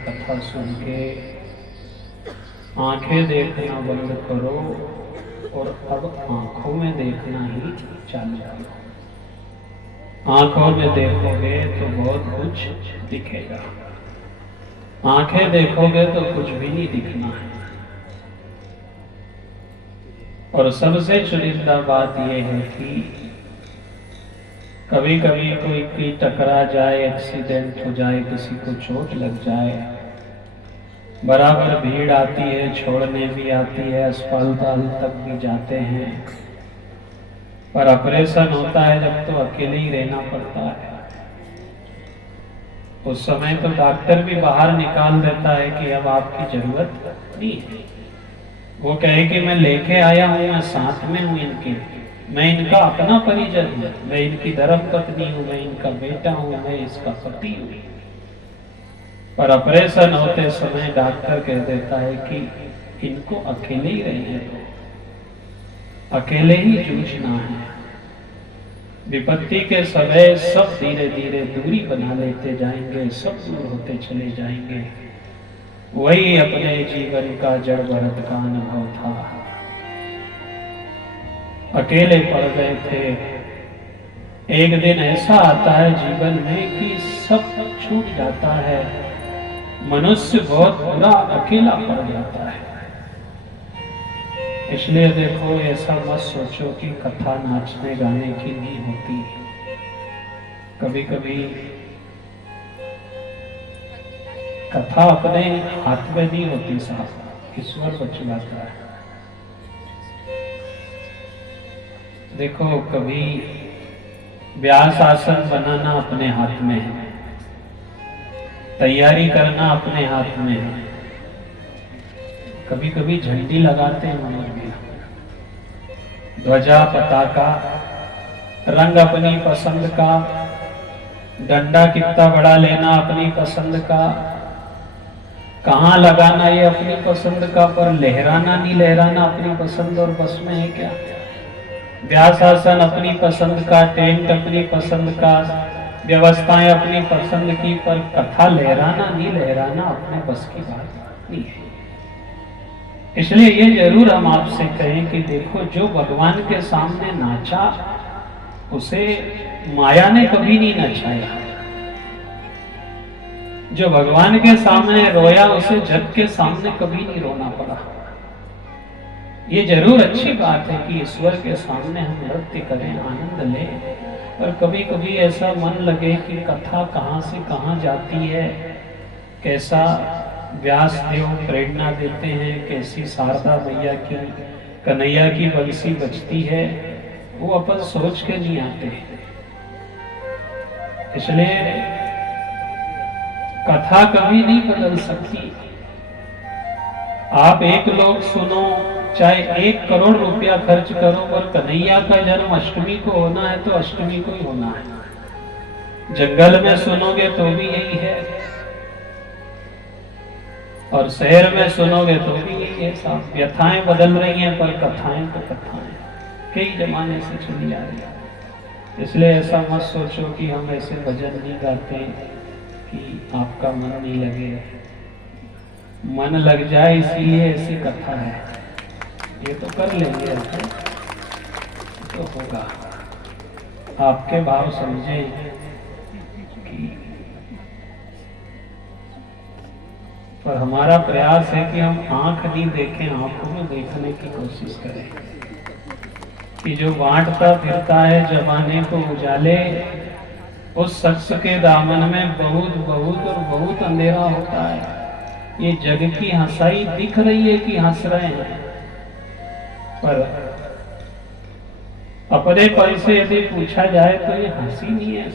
कथा सुन के आंखें देखना बंद करो और अब आंखों में देखना ही चालू करो। आंखों में देखोगे तो बहुत कुछ दिखेगा, आंखें देखोगे तो कुछ भी नहीं दिखना है। और सबसे चुनिंदा बात यह है कि कभी कभी कोई टकरा जाए, एक्सीडेंट हो जाए, किसी को चोट लग जाए, बराबर भीड़ आती है, छोड़ने भी आती है, अस्पताल तक भी जाते हैं, पर ऑपरेशन होता है जब तो अकेले ही रहना पड़ता है। उस समय तो डॉक्टर भी बाहर निकाल देता है कि अब आपकी जरूरत नहीं है। वो कहे कि मैं लेके आया हूं, मैं साथ में हूं इनके, मैं इनका अपना परिजन हूं, मैं इनकी धर्मपत्नी हूं, मैं इनका बेटा हूं, मैं इसका पति हूं। पर ऑपरेशन होते समय डॉक्टर कह देता है कि इनको अकेले ही रहने दो, अकेले ही जूझना है। विपत्ति के समय सब धीरे धीरे दूरी बना लेते जाएंगे, सब दूर होते चले जाएंगे। वही अपने जीवन का जड़ भरत का अनुभव था। अकेले पड़ गए थे। एक दिन ऐसा आता है जीवन में कि सब छूट जाता है, मनुष्य बहुत बुरा अकेला पड़ जाता है। इसलिए देखो, ऐसा मत सोचो कि कथा नाचने गाने की नहीं होती। कभी कभी कथा अपने हाथ में नहीं होती साहब, ईश्वर बचलाता है। देखो, कभी व्यास आसन बनाना अपने हाथ में है, तैयारी करना अपने हाथ में है। कभी कभी झंडी लगाते हैं मंदिर में, ध्वजा पताका, रंग अपनी पसंद का, डंडा कितना बड़ा लेना अपनी पसंद का, कहाँ लगाना ये अपनी पसंद का, पर लहराना नहीं लहराना अपनी पसंद और बस में है क्या। व्यासासन अपनी पसंद का, टेंट अपनी पसंद का, व्यवस्थाएं अपनी पसंद की, पर कथा लहराना नहीं लहराना अपने बस की बात नहीं है। इसलिए ये जरूर हम आपसे कहें कि देखो, जो भगवान के सामने नाचा उसे माया ने कभी नहीं नचाया, जो भगवान के सामने रोया उसे जग के सामने कभी नहीं रोना पड़ा। ये जरूर अच्छी बात है कि ईश्वर के सामने हम नृत्य करें, आनंद लें, पर कभी कभी ऐसा मन लगे कि कथा कहां से कहां जाती है, कैसा व्यास देव प्रेरणा देते हैं, कैसी शारदा मैया की, कन्हैया की बंसी बजती है, वो अपन सोच के नहीं आते। इसलिए कथा कभी नहीं बदल सकती। आप एक लोग सुनो, चाहे 1 करोड़ रुपया खर्च करो, पर कन्हैया का जन्म अष्टमी को होना है तो अष्टमी को ही होना है। जंगल में सुनोगे तो भी यही है, और शहर में सुनोगे तो भी यही है। साहब, व्यथाएं बदल रही हैं पर कथाएं तो कथाएं कई जमाने से चली आ रही है। इसलिए ऐसा मत सोचो कि हम ऐसे भजन नहीं गाते कि आपका मन नहीं लगे। मन लग जाए इसीलिए ऐसी कथा है। ये तो कर लेंगे, तो होगा। आपके भाव समझे कि, पर हमारा प्रयास है कि हम आंख नहीं देखें, आंखों में देखने की कोशिश करें कि जो बांटता फिरता है जमाने को उजाले, उस शख्स के दामन में बहुत बहुत और बहुत अंधेरा होता है। ये जग की हंसाई दिख रही है कि हंस रहे हैं, पर अपने पल से यदि पूछा जाए तो ये हंसी नहीं है।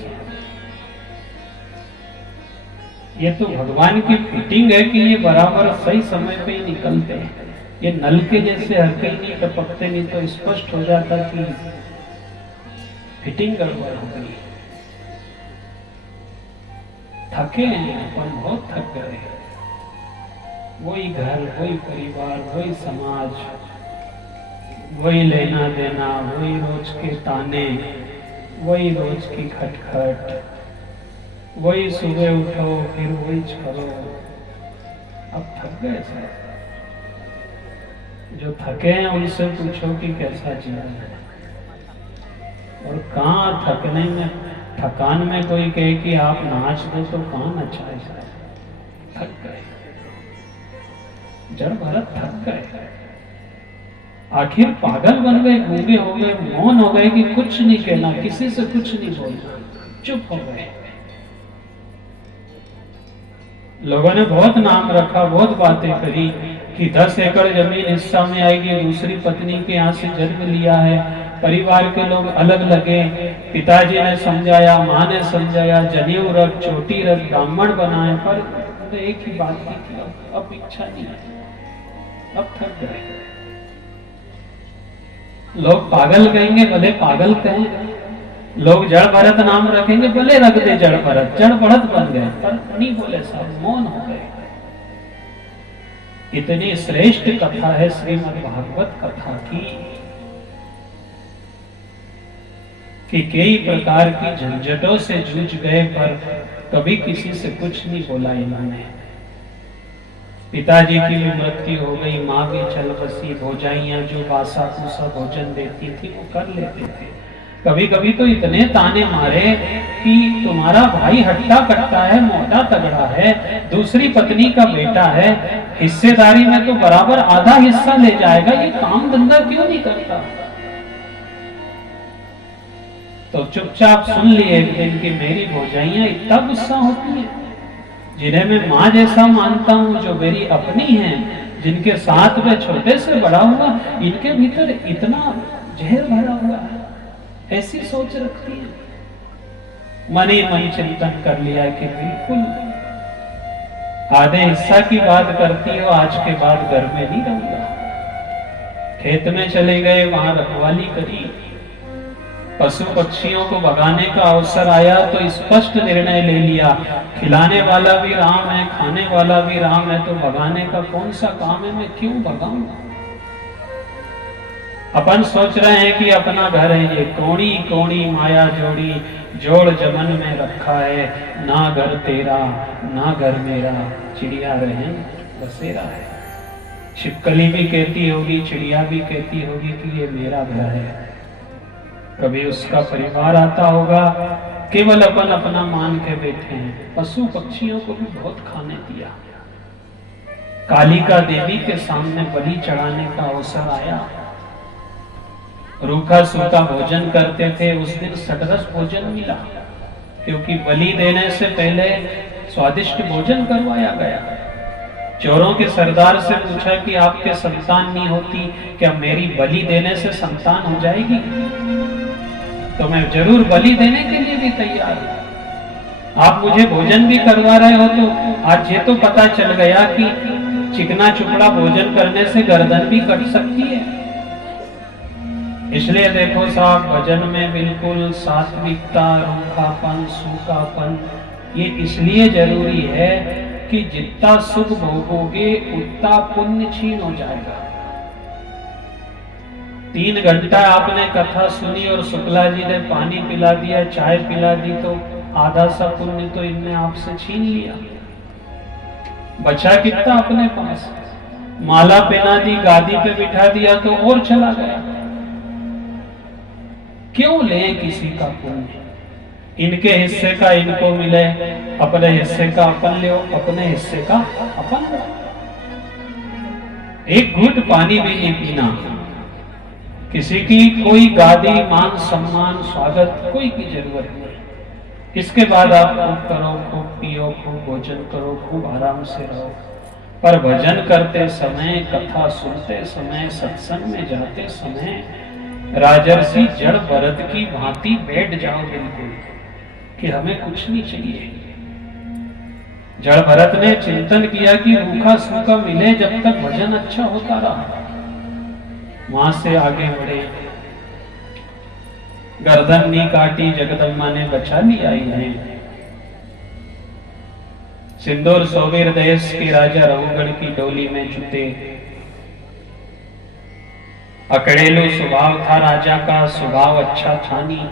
ये तो भगवान की फिटिंग है कि ये बराबर सही समय पे ही निकलते हैं। ये नल के जैसे हर कहीं नहीं टपकते, नहीं तो स्पष्ट हो जाता कि फिटिंग गड़बड़ हो गई। थके हैं अपन, बहुत थक गए। वही घर, वही परिवार, वही समाज, वही लेना देना, वही रोज के ताने, वही रोज की खटखट, वही सुबह उठो फिर वही छोड़ो। अब थक गए सर। जो थके हैं उनसे पूछो कि कैसा जीवन है। और कहाँ थकने में, थकान में कोई कहे कि आप नाच दो तो कहाँ नचा है सर। थक गए, जड़ भरत थक गए। आखिर पागल बन गए, गूंगे हो गए, मौन हो गए कि कुछ नहीं कहना, किसी से कुछ नहीं बोलना, चुप हो गए। लोगों ने बहुत नाम रखा, बहुत बातें करी कि 10 एकड़ जमीन हिस्सा में आएगी, दूसरी पत्नी के यहाँ से जन्म लिया है, परिवार के लोग अलग लगे, पिताजी ने समझाया, माँ ने समझाया, जनेऊ रख, चोटी रख, ब्राह्मण बनाए, पर तो एक ही बात की थी, अब इच्छा नहीं है, अब थक गए। लोग पागल कहेंगे, भले पागल कहें, लोग जड़ भरत नाम रखेंगे, भले रख दे जड़ भरत, जड़ भरत बन गए, पर नहीं बोले साहब, मौन हो गए। इतनी श्रेष्ठ कथा है श्रीमद् भागवत कथा की कि कई प्रकार की झंझटों से जूझ गए, पर कभी किसी से कुछ नहीं बोला इन्होंने। पिताजी की भी मृत्यु हो गई, माँ भी चल बसी, भौजाइयां जो बासा कुसा भोजन देती थी वो कर लेते थे। कभी कभी तो इतने ताने मारे कि तुम्हारा भाई हट्टा कट्टा है, मोटा तगड़ा है, दूसरी पत्नी का बेटा है, हिस्सेदारी में तो बराबर आधा हिस्सा ले जाएगा, ये काम धंधा क्यों नहीं करता। तो चुपचाप सुन लिए एक दिन कि मेरी भौजाइयां इतना गुस्सा होती है, जिन्हें मैं माँ जैसा मानता हूँ, जो मेरी अपनी हैं, जिनके साथ में छोटे से बड़ा हुआ, इनके भीतर इतना जहर भरा हुआ है, ऐसी सोच रखती है। मन ही मन चिंतन कर लिया कि बिल्कुल आधे हिस्सा की बात करती हो, आज के बाद घर में नहीं रहूंगा। खेत में चले गए, वहां रखवाली करी, पशु पक्षियों को भगाने का अवसर आया तो स्पष्ट निर्णय ले लिया, खिलाने वाला भी राम है, खाने वाला भी राम है, तो भगाने का कौन सा काम है, मैं क्यों भगाऊंगा। अपन सोच रहे हैं कि अपना घर है ये, कोणी कोणी माया जोड़ी, जोड़ जमन में रखा है, ना घर तेरा ना घर मेरा, चिड़िया रहे बसेरा है। छिपकली भी कहती होगी, चिड़िया भी कहती होगी कि ये मेरा घर है। कभी उसका परिवार आता होगा, केवल अपन अपना मान के बैठे हैं। पशु पक्षियों को भी बहुत खाने दिया। कालिका देवी के सामने बलि चढ़ाने का अवसर आया, रूखा सूखा भोजन करते थे, उस दिन सटरस भोजन मिला, क्योंकि बलि देने से पहले स्वादिष्ट भोजन करवाया गया। चोरों के सरदार से पूछा कि आपके संतान नहीं होती, क्या मेरी बलि देने से संतान हो जाएगी। तो मैं जरूर बलि देने के लिए भी तैयार हूं, आप मुझे भोजन भी करवा रहे हो। तो आज ये तो पता चल गया कि चिकना चुपड़ा भोजन करने से गर्दन भी कट सकती है। इसलिए देखो साहब, भजन में बिल्कुल सात्विकता, रूखापन, सूखापन, ये इसलिए जरूरी है कि जितना सुख भोगोगे उतना पुण्य छीन हो जाएगा। 3 घंटा आपने कथा सुनी और शुक्ला जी ने पानी पिला दिया, चाय पिला दी, तो आधा सा पुण्य तो इनने आपसे छीन लिया। बचा कितना अपने पास। माला पहना दी, गादी पे बिठा दिया तो और चला गया। क्यों ले किसी का पुण्य, इनके हिस्से का इनको मिले, अपने हिस्से का अपन ले, अपने हिस्से का अपन लो। एक घूंट पानी भी नहीं पीना, किसी की कोई गादी, मान सम्मान, स्वागत कोई की जरूरत नहीं। इसके बाद आप खूब करो, खूब पियो, खूब भोजन करो, खूब आराम से रहो, पर भजन करते समय, कथा सुनते समय, सत्संग में जाते समय राजर्षि जड़ भरत की भांति बैठ जाओ बिल्कुल, कि हमें कुछ नहीं चाहिए। जड़ भरत ने चिंतन किया कि रूखा सूखा मिले जब तक भजन अच्छा होता रहा। वहां से आगे बढ़े, गर्दन नहीं काटी, जगदम्बा ने बचा लिया इन्हें। सिंदूर सोबीर देश के राजा रहुगढ़ की डोली में जुटे। अकड़ेलू स्वभाव था राजा का, स्वभाव अच्छा था नहीं।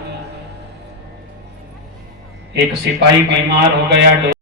एक सिपाही बीमार हो गया,